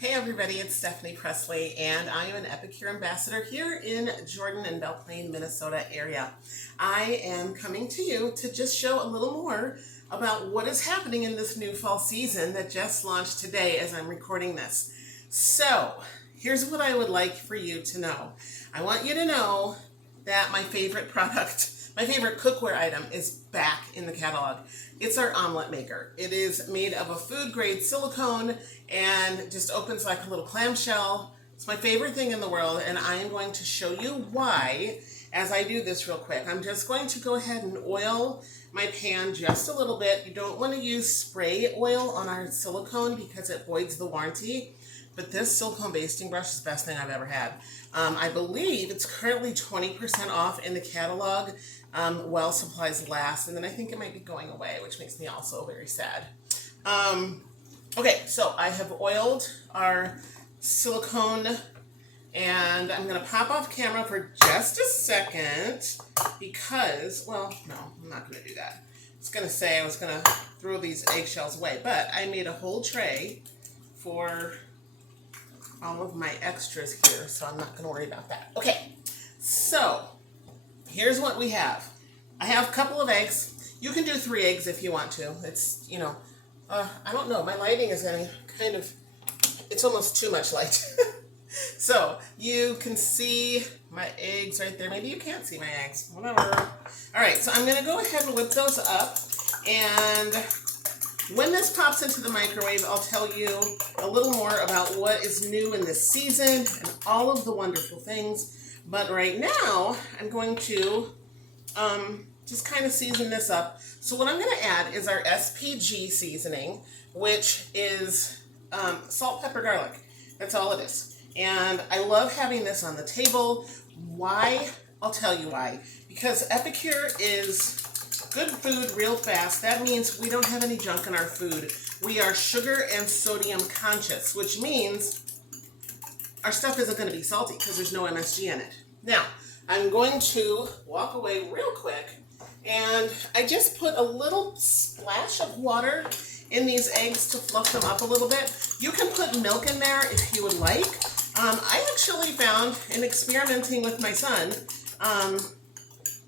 Hey everybody, it's Stephanie Presley, and I am an Epicure ambassador here in Jordan and Belle Plaine, Minnesota area. I am coming to you to just show a little more about what is happening in this new fall season that just launched today as I'm recording this. So, here's what I would like for you to know. I want you to know that my favorite product, my favorite cookware item is back in the catalog. It's our omelet maker. It is made of a food grade silicone and just opens like a little clamshell. It's my favorite thing in the world, and I am going to show you why as I do this real quick. I'm just going to go ahead and oil my pan just a little bit. You don't want to use spray oil on our silicone because it voids the warranty. But this silicone basting brush is the best thing I've ever had. I believe it's currently 20% off in the catalog while supplies last, and then I think it might be going away, which makes me also very sad. Okay, so I have oiled our silicone, and I'm going to pop off camera for just a second because, well, no, I'm not going to do that. I was going to say I was going to throw these eggshells away, but I made a whole tray for all of my extras here, so I'm not going to worry about that. Okay, so here's what we have. I have a couple of eggs. You can do 3 eggs if you want to. It's, I don't know. My lighting is getting kind of, it's almost too much light. So you can see my eggs right there. Maybe you can't see my eggs. Whatever. All right, so I'm going to go ahead and whip those up, and when this pops into the microwave, I'll tell you a little more about what is new in this season and all of the wonderful things. But right now, I'm going to just kind of season this up. So what I'm going to add is our SPG seasoning, which is salt, pepper, garlic. That's all it is. And I love having this on the table. Why? I'll tell you why. Because Epicure is good food real fast. That means we don't have any junk in our food. We are sugar and sodium conscious, which means our stuff isn't going to be salty because there's no MSG in it. Now, I'm going to walk away real quick, and I just put a little splash of water in these eggs to fluff them up a little bit. You can put milk in there if you would like. I actually found in experimenting with my son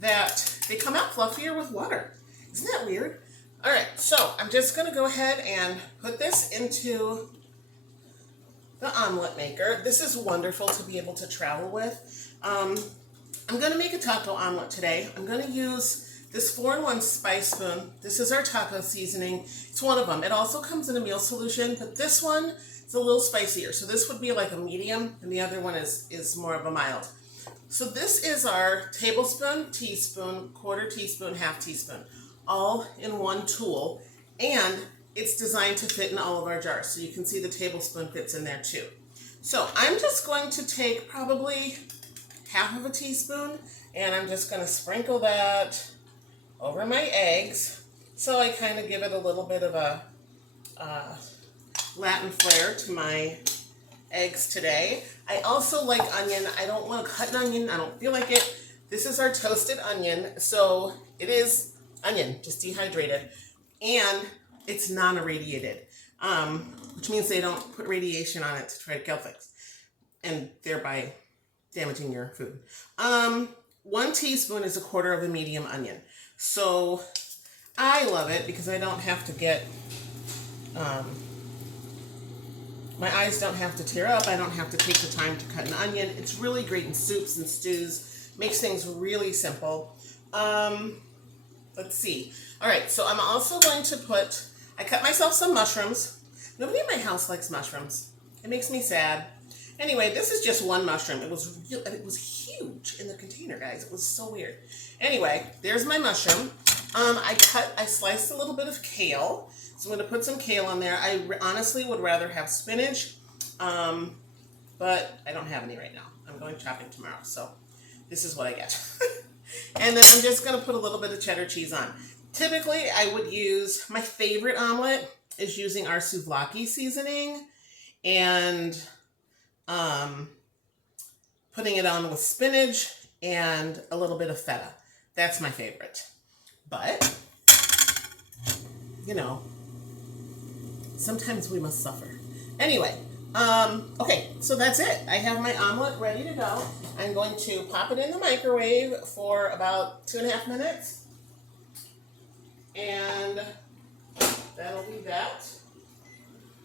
that they come out fluffier with water. Isn't that weird? All right, so I'm just going to go ahead and put this into the omelet maker. This is wonderful to be able to travel with. I'm going to make a taco omelet today. I'm going to use this 4-in-1 spice spoon. This is our taco seasoning. It's one of them. It also comes in a meal solution, but this one is a little spicier. So this would be like a medium, and the other one is more of a mild. So this is our tablespoon, teaspoon, quarter teaspoon, half teaspoon, all in one tool, and it's designed to fit in all of our jars. So you can see the tablespoon fits in there too. So I'm just going to take probably half of a teaspoon, and I'm just going to sprinkle that over my eggs. So I kind of give it a little bit of a Latin flair to my eggs today. I also like onion. I don't want to cut an onion. I don't feel like it. This is our toasted onion. So it is onion, just dehydrated. And it's non-irradiated, which means they don't put radiation on it to try to kill things and thereby damaging your food. 1 teaspoon is a quarter of a medium onion. So I love it because I don't have to get, my eyes don't have to tear up. I don't have to take the time to cut an onion. It's really great in soups and stews. Makes things really simple. Let's see. All right, so I'm also going to put, I cut myself some mushrooms. Nobody in my house likes mushrooms. It makes me sad. Anyway, this is just 1 mushroom. It was huge in the container, guys. It was so weird. Anyway, there's my mushroom. I sliced a little bit of kale. So I'm going to put some kale in there. I honestly would rather have spinach, but I don't have any right now. I'm going shopping tomorrow, so this is what I get. And then I'm just going to put a little bit of cheddar cheese on. Typically, I would use, my favorite omelet is using our souvlaki seasoning and putting it on with spinach and a little bit of feta. That's my favorite. But, sometimes we must suffer. Anyway, Okay, so that's it. I have my omelet ready to go. I'm going to pop it in the microwave for about 2.5 minutes. And that'll be that.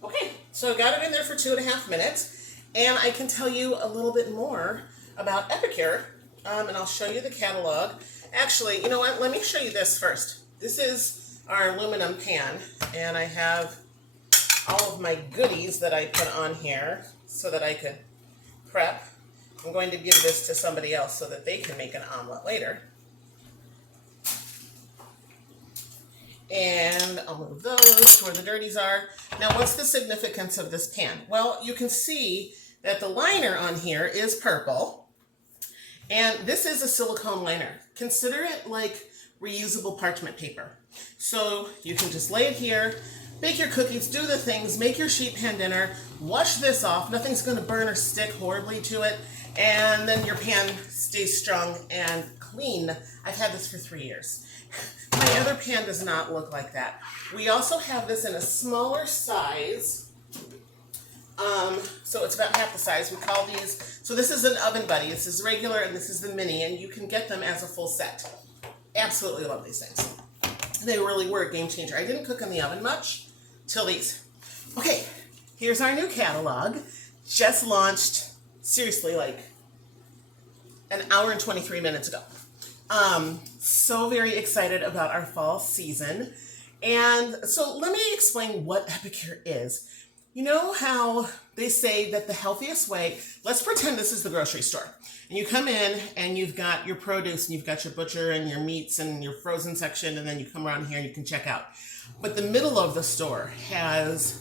Okay, so I got it in there for 2.5 minutes. And I can tell you a little bit more about Epicure. And I'll show you the catalog. Actually, you know what? Let me show you this first. This is our aluminum pan. And I have all of my goodies that I put on here so that I could prep. I'm going to give this to somebody else so that they can make an omelet later. And I'll move those to where the dirties are. Now, what's the significance of this pan? Well, you can see that the liner on here is purple. And this is a silicone liner. Consider it like reusable parchment paper. So you can just lay it here, bake your cookies, do the things, make your sheet pan dinner, wash this off. Nothing's going to burn or stick horribly to it. And then your pan stays strong and clean. I've had this for 3 years. My other pan does not look like that. We also have this in a smaller size. So it's about half the size. We call these, so this is an oven buddy. This is regular and this is the mini, and you can get them as a full set. Absolutely love these things. They really were a game changer. I didn't cook in the oven much till these. Okay, here's our new catalog. Just launched, seriously, like an hour and 23 minutes ago. So very excited about our fall season. And so let me explain what Epicure is. You know how they say that the healthiest way, let's pretend this is the grocery store. And you come in and you've got your produce and you've got your butcher and your meats and your frozen section, and then you come around here and you can check out. But the middle of the store has,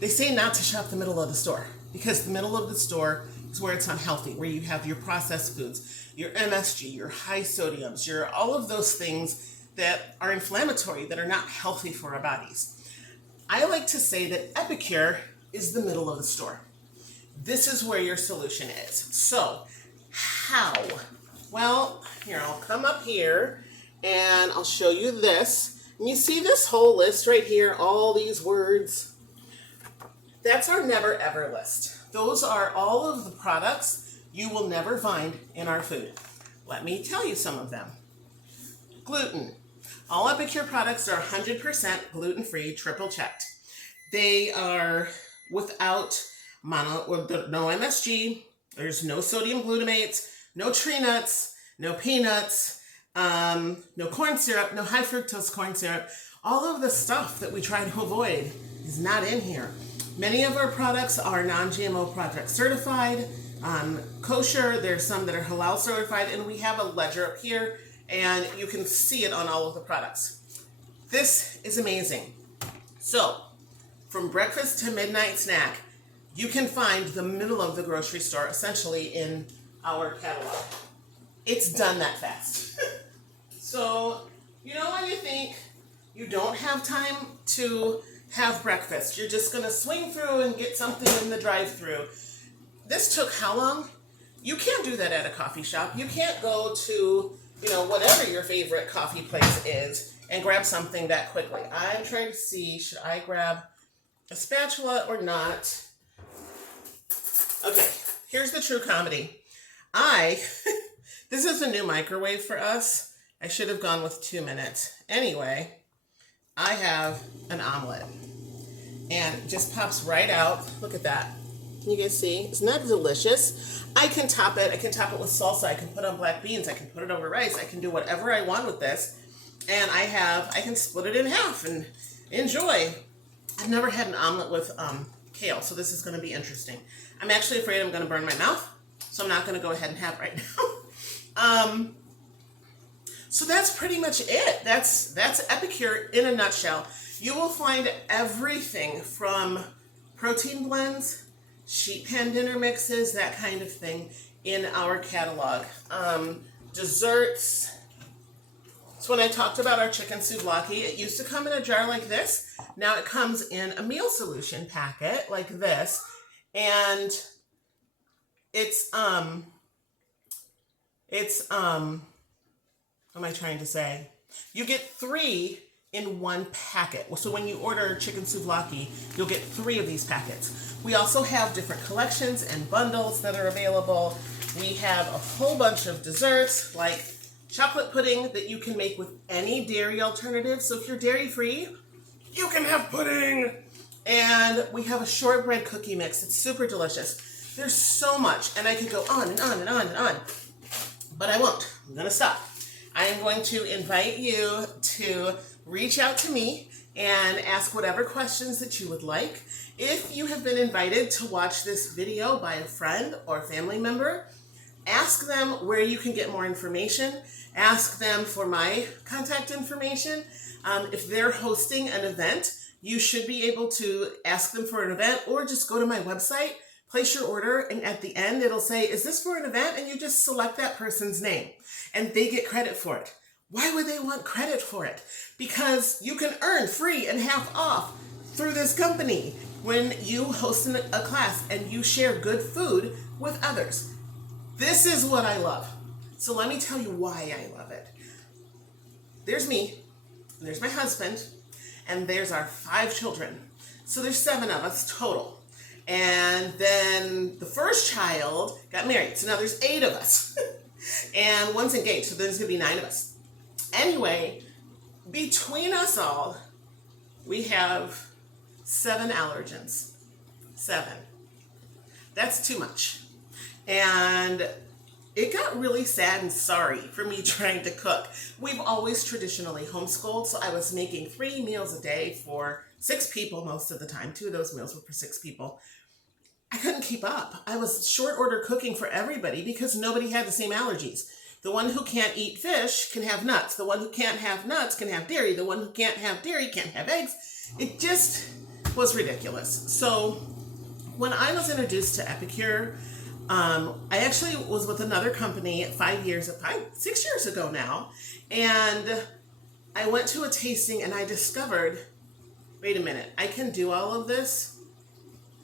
they say not to shop the middle of the store because the middle of the store is where it's unhealthy, where you have your processed foods, your MSG, your high sodiums, your all of those things that are inflammatory, that are not healthy for our bodies. I like to say that Epicure is the middle of the store. This is where your solution is. So, how? Well, here, I'll come up here and I'll show you this. And you see this whole list right here, all these words? That's our never ever list. Those are all of the products you will never find in our food. Let me tell you some of them. Gluten. All Epicure products are 100% gluten-free, triple checked. They are without no MSG, there's no sodium glutamates, no tree nuts, no peanuts, no corn syrup, no high fructose corn syrup. All of the stuff that we try to avoid is not in here. Many of our products are non-GMO project certified, kosher. There's some that are halal certified, and we have a ledger up here, and you can see it on all of the products. This is amazing. So, from breakfast to midnight snack, you can find the middle of the grocery store essentially in our catalog. It's done that fast. So, you know when you think you don't have time to have breakfast, you're just going to swing through and get something in the drive-thru. This took how long? You can't do that at a coffee shop. You can't go to, whatever your favorite coffee place is and grab something that quickly. I'm trying to see, should I grab a spatula or not? Okay, here's the true comedy. This is a new microwave for us. I should have gone with 2 minutes. Anyway, I have an omelet. And it just pops right out. Look at that. Can you guys see? Isn't that delicious? I can top it. I can top it with salsa. I can put on black beans. I can put it over rice. I can do whatever I want with this. And I can split it in half and enjoy. I've never had an omelet with kale, so this is going to be interesting. I'm actually afraid I'm going to burn my mouth, so I'm not going to go ahead and have it right now. So that's pretty much it. That's Epicure in a nutshell. You will find everything from protein blends, sheet pan dinner mixes, that kind of thing in our catalog. Desserts. So when I talked about our chicken souvlaki, it used to come in a jar like this. Now it comes in a meal solution packet like this. And what am I trying to say? You get 3 in one packet. So when you order chicken souvlaki, you'll get 3 of these packets. We also have different collections and bundles that are available. We have a whole bunch of desserts like chocolate pudding that you can make with any dairy alternative. So if you're dairy free, you can have pudding. And we have a shortbread cookie mix. It's super delicious. There's so much, and I could go on and on and on and on, but I won't. I'm gonna stop. I am going to invite you to reach out to me and ask whatever questions that you would like. If you have been invited to watch this video by a friend or family member, ask them where you can get more information. Ask them for my contact information. If they're hosting an event, you should be able to ask them for an event, or just go to my website, place your order, and at the end it'll say, is this for an event? And you just select that person's name and they get credit for it. Why would they want credit for it? Because you can earn free and half off through this company when you host a class and you share good food with others. This is what I love. So let me tell you why I love it. There's me, there's my husband, and there's our 5 children. So there's 7 of us total. And then the first child got married. So now there's 8 of us. And one's engaged, so there's gonna be 9 of us. Anyway, between us all, we have 7 allergens. 7. That's too much. And it got really sad and sorry for me trying to cook. We've always traditionally homeschooled, so I was making 3 meals a day for 6 people most of the time. 2 of those meals were for 6 people. I couldn't keep up. I was short order cooking for everybody because nobody had the same allergies. The one who can't eat fish can have nuts. The one who can't have nuts can have dairy. The one who can't have dairy can't have eggs. It just was ridiculous. So when I was introduced to Epicure, I actually was with another company 6 years ago now, and I went to a tasting and I discovered, wait a minute, I can do all of this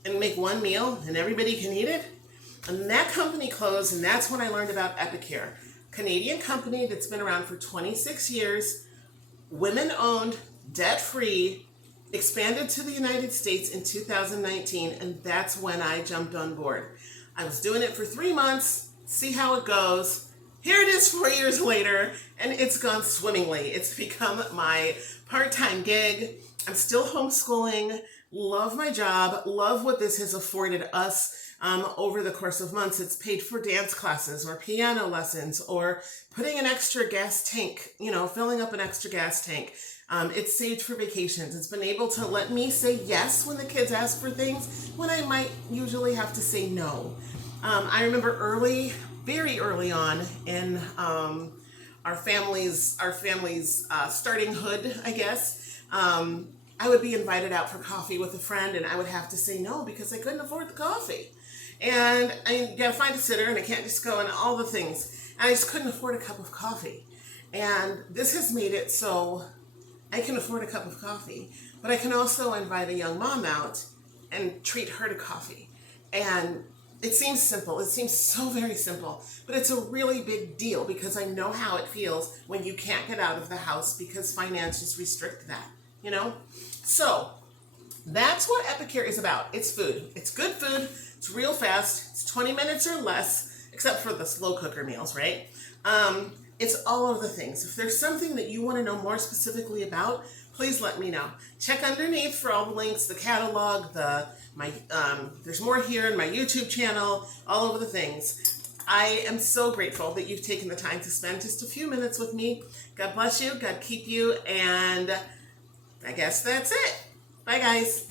and make one meal and everybody can eat it? And that company closed, and that's when I learned about Epicure. Canadian company that's been around for 26 years, women-owned, debt-free, expanded to the United States in 2019, and that's when I jumped on board. I was doing it for 3 months, see how it goes. Here it is 4 years later, and it's gone swimmingly. It's become my part-time gig. I'm still homeschooling, love my job, love what this has afforded us over the course of months. It's paid for dance classes or piano lessons or putting an extra gas tank, filling up an extra gas tank. It's saved for vacations. It's been able to let me say yes when the kids ask for things when I might usually have to say no. I remember very early on in our family's starting hood, I guess, I would be invited out for coffee with a friend and I would have to say no because I couldn't afford the coffee. And I gotta find a sitter and I can't just go and all the things. And I just couldn't afford a cup of coffee. And this has made it so I can afford a cup of coffee, but I can also invite a young mom out and treat her to coffee. And it seems simple. It seems so very simple, but it's a really big deal because I know how it feels when you can't get out of the house because finances restrict that, So that's what Epicure is about. It's food. It's good food. It's real fast. It's 20 minutes or less, except for the slow cooker meals, right? It's all of the things. If there's something that you want to know more specifically about, please let me know. Check underneath for all the links, the catalog, there's more here in my YouTube channel, all over the things. I am so grateful that you've taken the time to spend just a few minutes with me. God bless you, God keep you, and I guess that's it. Bye, guys.